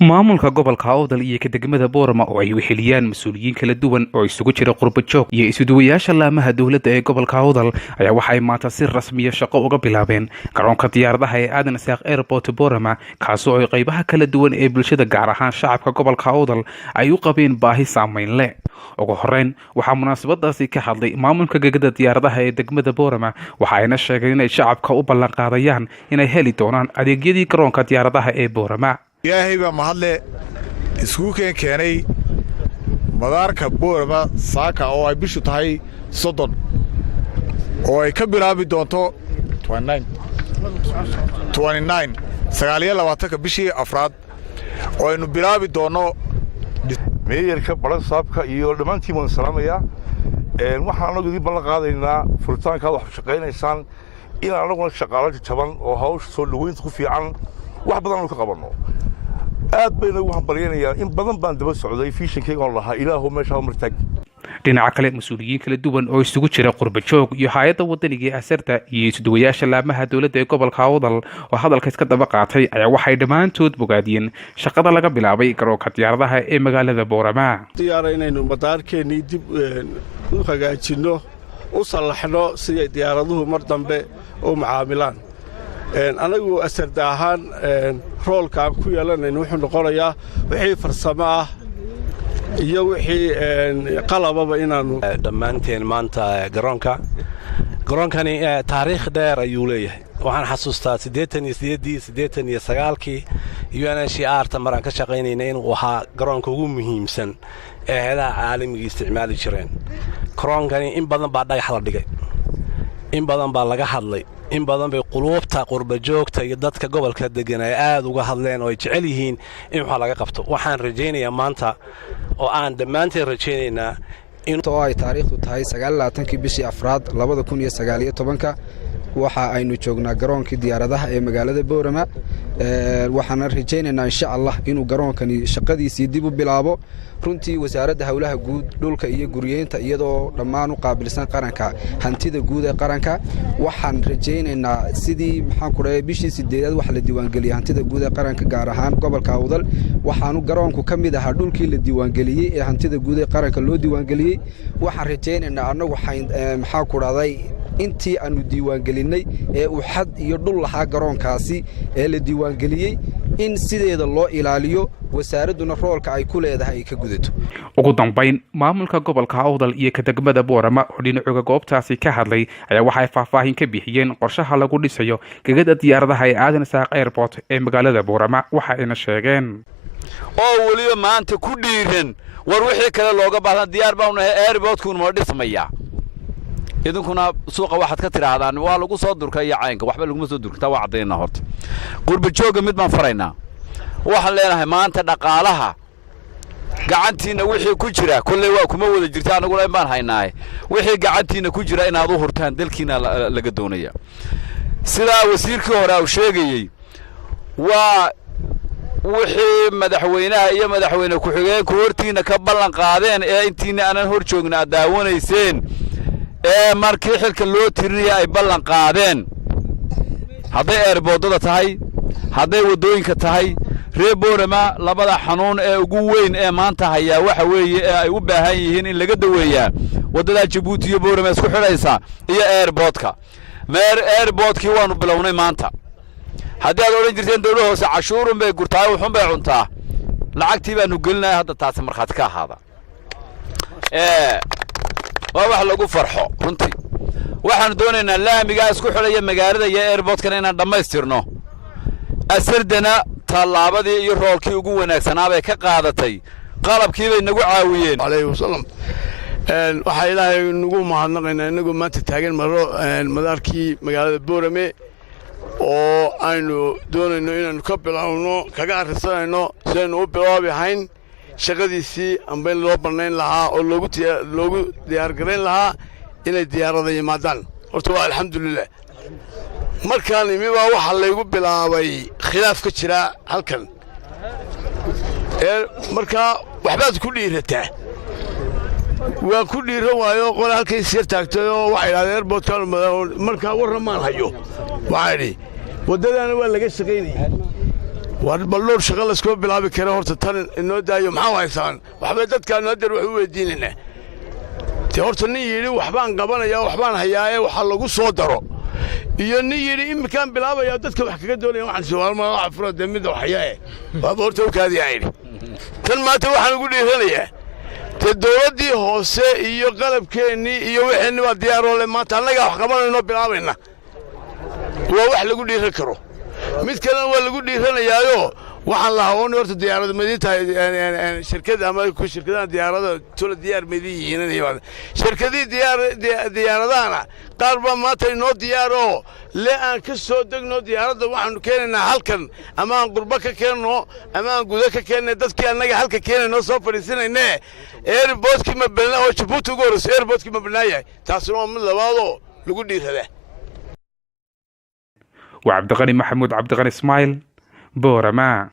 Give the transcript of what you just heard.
maamulka gobolka Awdal iyo degmada Borama oo ay wixiliyaan mas'uuliyiin kala duwan oo isugu jira qurbo joog iyo isuduwayaasha laamaha dawladda ee gobolka Awdal ayaa waxay maanta si rasmi ah shaqo uga bilaabeen garoonka diyaaradaha ee Aadan Isaaq Airport Borama kaas oo ay qaybaha kala duwan ee bulshada gaar ahaan shacabka gobolka Awdal ay u qabeen baahi saameyn leh. ugu horeyn waxaa munaasabadaasi ka hadlay maamulka gegada diyaaradaha ee degmada Borama waxayna sheegeen inay shacabka u ballan qaadayaan inay heli doonaan adeegyadii garoonka diyaaradaha ee Borama. ilaahay baa mahadle isku keenay madaarka Borama saaka oo ay bishu tahay 30 oo ay ka bilaabi doonto 29 bishii afraad oo aynu bilaabi doono meeyarka balansaabka iyo dhamaantiin waan salaamayaa waxaan anagu idin ballan qaadaynaa furitaanka wax shaqaynaysaan in anaguna shaqaale jaban oo hawsha soo dhaweynta ku fiican wax badan ka qabanno aad bayna ugu hambalyeynayaan in badan baan daba socday fiishankayga oo lahaa ilaahu meesha martag. dhinaca kale mas'uuliyiin kala duwan oo isugu jira qurbo joog iyo hay'adda wadaniga ee asarta iyo isuduwayaasha laamaha dawladda ee gobolka Awdal oo hadalka iska daba qaatay ayaa waxay dhamaantood bogaadiyeen shaqada laga bilaabay garoonka diyaaradaha ee magaalada Borama. diyaaraynaynu madaarkeennii dib u hagaajino u salaxno si ay diyaaraduhu mar dambe u macaamilaan. anagu asarda ahaan roolka aan ku yeelanayno wuxuu noqonayaa wixii farsamo ah iyo wixii qalababa inaanu dhammaanteen maanta garoonkani taariikh dheer ayuu leeyahay. waxaan xasuustaa 88-89kii UNHCR maraan ka shaqaynayna inuu ahaa garoonka ugu muhiimsan ee hay'adaha caalamiga isticmaali jireen. garoonkani in badan baa dhagax la dhigay, in badan baa laga hadlay, in badan bay quluubta qurbo joogta iyo dadka gobolka degan ay aad uga hadleen oo ay jecel yihiin in wax laga qabto. waxaan rajaynayaa maanta oo aan dhammaanteen rajaynaynaa in ay taariikhdu tahay 29 bishii afraad 2019 waxa aynu joognaa garoonkii diyaaradaha ee magaalada Borama. waxaan rajaynaynaa insha Allah inuu garoonkani shaqadiisii dib u bilaabo. runtii wasaaradda hawlaha guud dhulka iyo guriyeynta iyadoo dhammaan u qaabilsan qaranka hantida guud ee qaranka waxaan rajaynaynaa sidii bishii 8aad wax la diiwaangeliyay hantida guud ee qaranka gaar ahaan gobolka Awdal waxaanu garoonku ka mid ahaa dhulkii la diiwaangeliyay ee hantida guud ee qaranka loo diiwaangeliyay. waxaan rajaynaynaa anagu intii aanu diiwaangelinay ee uu xad iyo dhul lahaa garoonkaasi ee la diiwaangeliyay in sideeda loo ilaaliyo wasaaraduna roolka ay ku leedahay ay ka gudato. ugu dambeyn maamulka gobolka Awdal iyo degmada Borama oo dhinaca goobtaasi ka hadlay ayaa waxay faahfaahin ka bixiyeen qorshaha lagu dhisayo gegada diyaaradaha ee Aadan Isaaq Airport ee magaalada Borama. waxa ayna sheegeen oo waliba maanta ku dhiiran war wixii kale looga baahan diyaar baa u nahay airportku ma dhismaya. idinkuna suuqa waxaad ka tiraahdaan waa lagu soo durkay caynka waxba lagu soo durktaa waa cadeeyna horta qurbo jooga mid baan faraynaa. waxaan leenahay maanta dhaqaalaha gacantiina wixii ku jira kullee waa kuma wada jirta anagu leen baan haynaa wixii gacantiina ku jira inaad u hurtaan dalkiina laga doonaya. sida wasiirkii hore uu sheegayay waa wixii madaxweynaha iyo madaxweyne ku xigeenku hortiina ka ballan qaadeen ee intiina aanan hor joogna daawanayseen markii xilka loo tirinaya ay ballan qaadeen. hadday airportada tahay hadday wadooyinka tahay reer Borama labada xanuun ee ugu weyn ee maanta haya waxa weeye ee ay u baahan yihiin in laga daweeyaa wadada Djibouti iyo Borama isku xidhaysa iyo airportka. airportkii waanu bilownay maanta. haddii aad oran jirteen dawladda hoose cashuurun bay gurtaa wuxuun bay cuntaa lacagtii baanu gelinayaa hadda taasi marxad ka ahaada. waa wax lagu farxo runtii. waxaan doonaynaa laamiga isku xidhaya magaalada iyo airportkana inaan dhamaystirno. asardana tallaabadii iyo roolkii ugu wanaagsanaa bay ka qaadatay qalabkii bay nagu caawiyeen alayhi wasallam. waxa ilaahay nagu mahadnaqaynaa inagu maanta taagan madaarkii magaalada Borame oo aynu doonayno inaanu ka bilaawno kaga akhrisanayno sidaynu u bilaabi hayn shaqadiisii ambayn loo banayn lahaa oo loogu diyaargarayn lahaa inay diyaarada yimaadaan. horta waa alxamdulillah. markaan imi baa waxa laygu bilaabay khilaaf ka jira halkan markaa waxbaad ku dhiirataa. waan ku dhiiran waayo qole halkay sir taagtay oo waxay yidhahdeen airportka markaa warramaan hayo. waxaa idhi waddadaana waa laga shaqaynayay والبلور شغل اسكو بلابي كره horta tan inoo daayo maxaa haysan waxba dadka naadir wuxuu weydiinayna te horta nin yiri waxbaan qabanaya waxbaan hayaaye waxa lagu soo daro iyo nin yiri imkaan bilaabaya dadka wax kaga doonaya waxaan su'aal ma wax furada mid waxyaaye waa horta u kaadiyay tan maanta waxaan ugu dhiiranayaa te dawladii hoose iyo qalabkeeni iyo wixii waa diyaar oo le maanta anaga wax qabanayno bilaabayna waa wax lagu dhiiran karo mid kale waa lagu dhiiranayaayo waxaan la hawoon horta diyaarada madinta shirkada ama ku shirkadaha diyaarada tula diyaar madiyiin shirkadii diyaaradana qaarba maanta inoo diyaaro le aan ka soo degno diyarada waxaanu keenaynaa halkan ama aan qurba ka keenno ama aan gudaha ka keenno dadkii anaga halka keenayno soo fariisinayna airportkii ma balna oo Djibouti ugu horeysay airportkii ma balnaayay taasina waa mid labaado lagu dhiirada وعبد الغني محمود عبد الغني اسماعيل بورما.